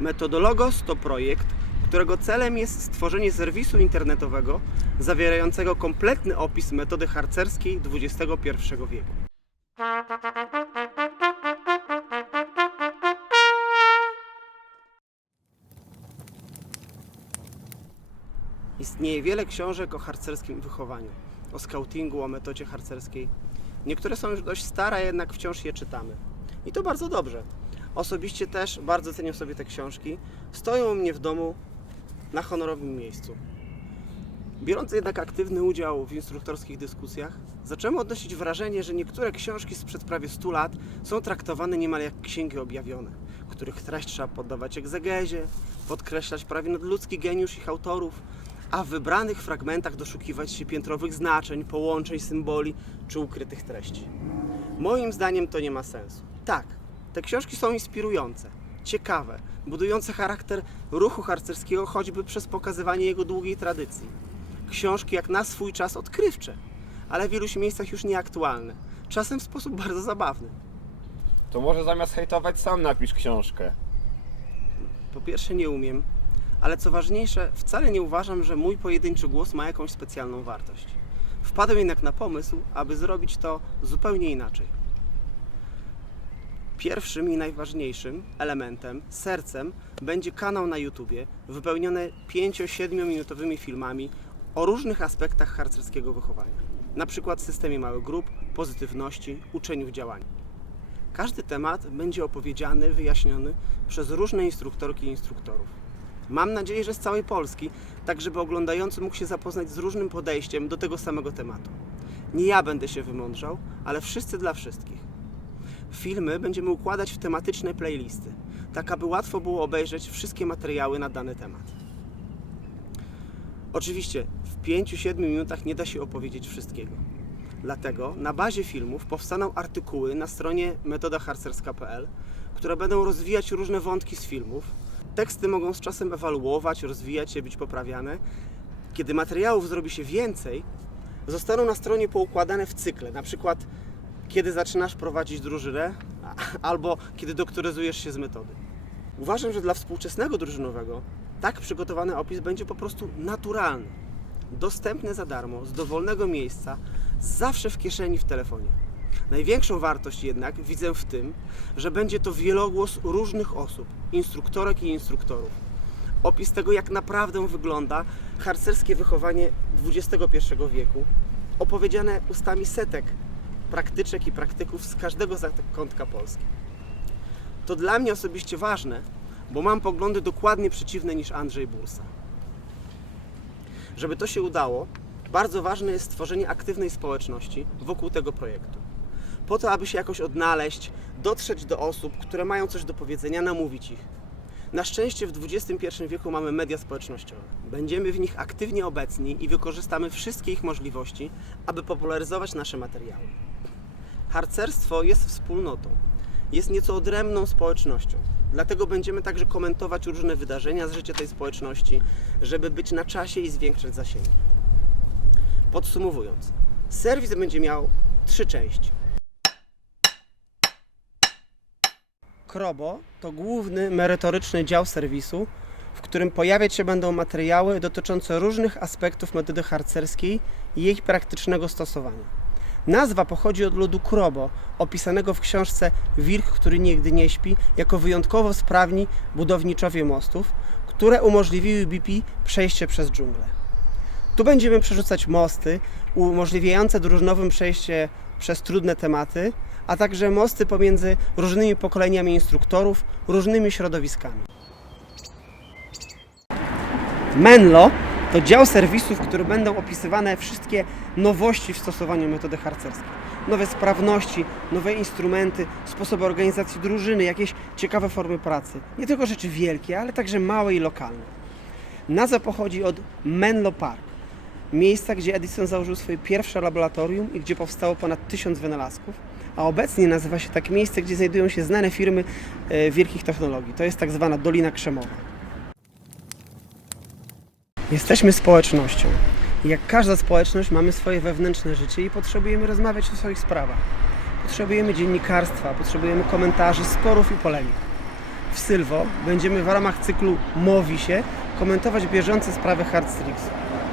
Metodologos to projekt, którego celem jest stworzenie serwisu internetowego zawierającego kompletny opis metody harcerskiej XXI wieku. Istnieje wiele książek o harcerskim wychowaniu, o skautingu, o metodzie harcerskiej. Niektóre są już dość stare, jednak wciąż je czytamy. I to bardzo dobrze. Osobiście też bardzo cenię sobie te książki. Stoją u mnie w domu na honorowym miejscu. Biorąc jednak aktywny udział w instruktorskich dyskusjach, zacząłem odnosić wrażenie, że niektóre książki sprzed prawie 100 lat są traktowane niemal jak księgi objawione, których treść trzeba poddawać egzegezie, podkreślać prawie nadludzki geniusz ich autorów, a w wybranych fragmentach doszukiwać się piętrowych znaczeń, połączeń, symboli czy ukrytych treści. Moim zdaniem to nie ma sensu. Tak, te książki są inspirujące, ciekawe, budujące charakter ruchu harcerskiego choćby przez pokazywanie jego długiej tradycji. Książki jak na swój czas odkrywcze, ale w iluś miejscach już nieaktualne, czasem w sposób bardzo zabawny. To może zamiast hejtować sam napisz książkę. Po pierwsze nie umiem, ale co ważniejsze, wcale nie uważam, że mój pojedynczy głos ma jakąś specjalną wartość. Wpadłem jednak na pomysł, aby zrobić to zupełnie inaczej. Pierwszym i najważniejszym elementem, sercem, będzie kanał na YouTubie wypełniony 5-7 minutowymi filmami o różnych aspektach harcerskiego wychowania. Na przykład systemie małych grup, pozytywności, uczeniu w działaniu. Każdy temat będzie opowiedziany, wyjaśniony przez różne instruktorki i instruktorów. Mam nadzieję, że z całej Polski, tak żeby oglądający mógł się zapoznać z różnym podejściem do tego samego tematu. Nie ja będę się wymądrzał, ale wszyscy dla wszystkich. Filmy będziemy układać w tematyczne playlisty, tak aby łatwo było obejrzeć wszystkie materiały na dany temat. Oczywiście w 5-7 minutach nie da się opowiedzieć wszystkiego. Dlatego na bazie filmów powstaną artykuły na stronie metodaharcerska.pl, które będą rozwijać różne wątki z filmów. Teksty mogą z czasem ewaluować, rozwijać się, być poprawiane. Kiedy materiałów zrobi się więcej, zostaną na stronie poukładane w cykle, na przykład kiedy zaczynasz prowadzić drużynę, albo kiedy doktoryzujesz się z metody. Uważam, że dla współczesnego drużynowego tak przygotowany opis będzie po prostu naturalny, dostępny za darmo, z dowolnego miejsca, zawsze w kieszeni w telefonie. Największą wartość jednak widzę w tym, że będzie to wielogłos różnych osób, instruktorek i instruktorów. Opis tego, jak naprawdę wygląda harcerskie wychowanie XXI wieku, opowiedziane ustami setek praktyczek i praktyków z każdego zakątka Polski. To dla mnie osobiście ważne, bo mam poglądy dokładnie przeciwne niż Andrzej Bursa. Żeby to się udało, bardzo ważne jest stworzenie aktywnej społeczności wokół tego projektu. Po to, aby się jakoś odnaleźć, dotrzeć do osób, które mają coś do powiedzenia, namówić ich. Na szczęście w XXI wieku mamy media społecznościowe. Będziemy w nich aktywnie obecni i wykorzystamy wszystkie ich możliwości, aby popularyzować nasze materiały. Harcerstwo jest wspólnotą, jest nieco odrębną społecznością. Dlatego będziemy także komentować różne wydarzenia z życia tej społeczności, żeby być na czasie i zwiększać zasięgi. Podsumowując, serwis będzie miał trzy części. Krobo to główny merytoryczny dział serwisu, w którym pojawiać się będą materiały dotyczące różnych aspektów metody harcerskiej i jej praktycznego stosowania. Nazwa pochodzi od ludu Krobo, opisanego w książce Wilk, który nigdy nie śpi, jako wyjątkowo sprawni budowniczowie mostów, które umożliwiły BP przejście przez dżunglę. Tu będziemy przerzucać mosty, umożliwiające drużynowym przejście przez trudne tematy, a także mosty pomiędzy różnymi pokoleniami instruktorów, różnymi środowiskami. Menlo to dział serwisu, w którym będą opisywane wszystkie nowości w stosowaniu metody harcerskiej. Nowe sprawności, nowe instrumenty, sposoby organizacji drużyny, jakieś ciekawe formy pracy. Nie tylko rzeczy wielkie, ale także małe i lokalne. Nazwa pochodzi od Menlo Park, miejsca, gdzie Edison założył swoje pierwsze laboratorium i gdzie powstało ponad tysiąc wynalazków, a obecnie nazywa się tak miejsce, gdzie znajdują się znane firmy e, wielkich technologii. To jest tak zwana Dolina Krzemowa. Jesteśmy społecznością. Jak każda społeczność mamy swoje wewnętrzne życie i potrzebujemy rozmawiać o swoich sprawach. Potrzebujemy dziennikarstwa, potrzebujemy komentarzy, sporów i polemik. w Sylwo będziemy w ramach cyklu Mowi się komentować bieżące sprawy Hardstrix.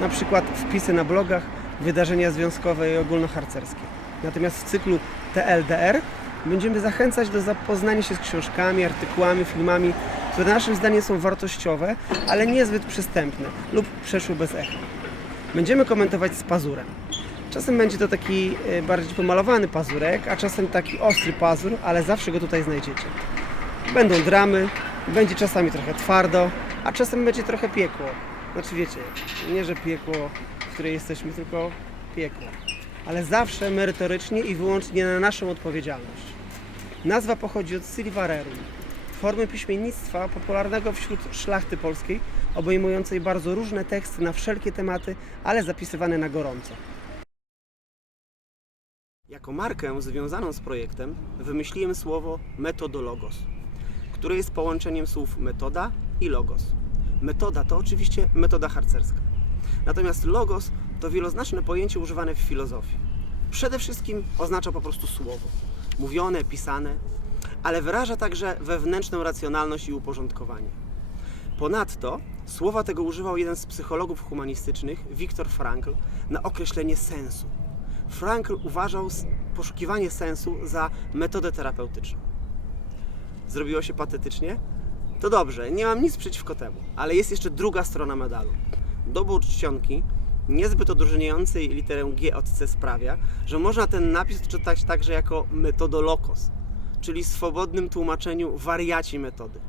Na przykład wpisy na blogach, wydarzenia związkowe i ogólnoharcerskie. Natomiast w cyklu TLDR będziemy zachęcać do zapoznania się z książkami, artykułami, filmami, które naszym zdaniem są wartościowe, ale niezbyt przystępne lub przeszły bez echa. Będziemy komentować z pazurem. Czasem będzie to taki e, bardziej pomalowany pazurek, a czasem taki ostry pazur, ale zawsze go tutaj znajdziecie. Będą dramy, będzie czasami trochę twardo, a czasem będzie trochę piekło. Znaczy wiecie, nie że piekło, w której jesteśmy, tylko piekło. Ale zawsze merytorycznie i wyłącznie na naszą odpowiedzialność. Nazwa pochodzi od Silvarerum, formy piśmiennictwa popularnego wśród szlachty polskiej, obejmującej bardzo różne teksty na wszelkie tematy, ale zapisywane na gorąco. Jako markę związaną z projektem wymyśliłem słowo metodologos, które jest połączeniem słów metoda i logos. Metoda to oczywiście metoda harcerska. Natomiast logos to wieloznaczne pojęcie używane w filozofii. Przede wszystkim oznacza po prostu słowo. Mówione, pisane, ale wyraża także wewnętrzną racjonalność i uporządkowanie. Ponadto słowa tego używał jeden z psychologów humanistycznych, Viktor Frankl, na określenie sensu. Frankl uważał poszukiwanie sensu za metodę terapeutyczną. Zrobiło się patetycznie? To dobrze, nie mam nic przeciwko temu, ale jest jeszcze druga strona medalu. Dobór czcionki, niezbyt odróżniającej literę G od C sprawia, że można ten napis czytać także jako metodologos, czyli swobodnym tłumaczeniu wariaci metody.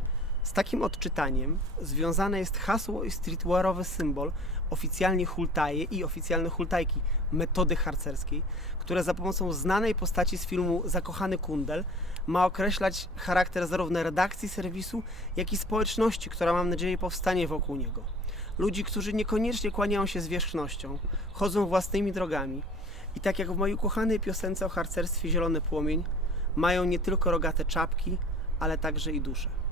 Z takim odczytaniem związane jest hasło i streetwearowy symbol oficjalnie hultaje i oficjalne hultajki metody harcerskiej, które za pomocą znanej postaci z filmu Zakochany Kundel ma określać charakter zarówno redakcji serwisu, jak i społeczności, która mam nadzieję powstanie wokół niego. Ludzi, którzy niekoniecznie kłaniają się zwierzchnością, chodzą własnymi drogami i tak jak w mojej ukochanej piosence o harcerstwie Zielony Płomień, mają nie tylko rogate czapki, ale także i duszę.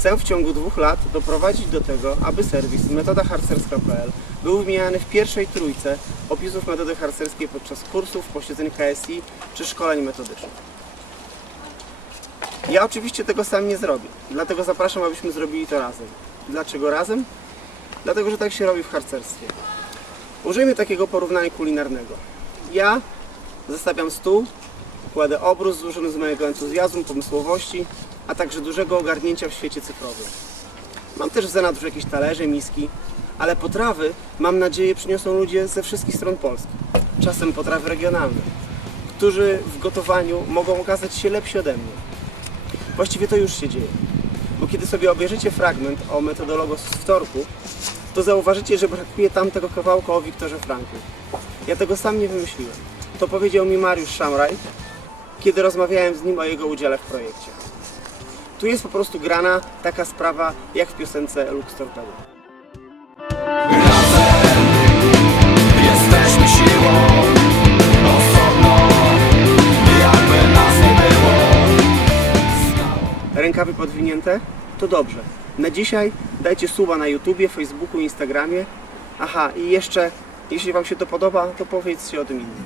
Chcę w ciągu dwóch lat doprowadzić do tego, aby serwis metodaharcerska.pl był wymieniany w pierwszej trójce opisów metody harcerskiej podczas kursów, posiedzeń KSI czy szkoleń metodycznych. Ja oczywiście tego sam nie zrobię, dlatego zapraszam, abyśmy zrobili to razem. Dlaczego razem? Dlatego, że tak się robi w harcerstwie. Użyjmy takiego porównania kulinarnego. Ja zestawiam stół, kładę obrus złożony z mojego entuzjazmu, pomysłowości, a także dużego ogarnięcia w świecie cyfrowym. Mam też w zanadrzu jakieś talerze, miski, ale potrawy, mam nadzieję, przyniosą ludzie ze wszystkich stron Polski. Czasem potrawy regionalne, którzy w gotowaniu mogą okazać się lepsi ode mnie. Właściwie to już się dzieje. Bo kiedy sobie obejrzycie fragment o metodologos z wtorku, to zauważycie, że brakuje tam tego kawałka o Wiktorze Franku. Ja tego sam nie wymyśliłem. To powiedział mi Mariusz Szamraj, kiedy rozmawiałem z nim o jego udziale w projekcie. Tu jest po prostu grana taka sprawa jak w piosence Lux Torpedo. Jesteśmy siłą osobną Jakby nas nie było Rękawy podwinięte? To dobrze. Na dzisiaj dajcie suba na YouTubie, Facebooku, Instagramie. Aha, i jeszcze, jeśli Wam się to podoba, to powiedzcie o tym innym.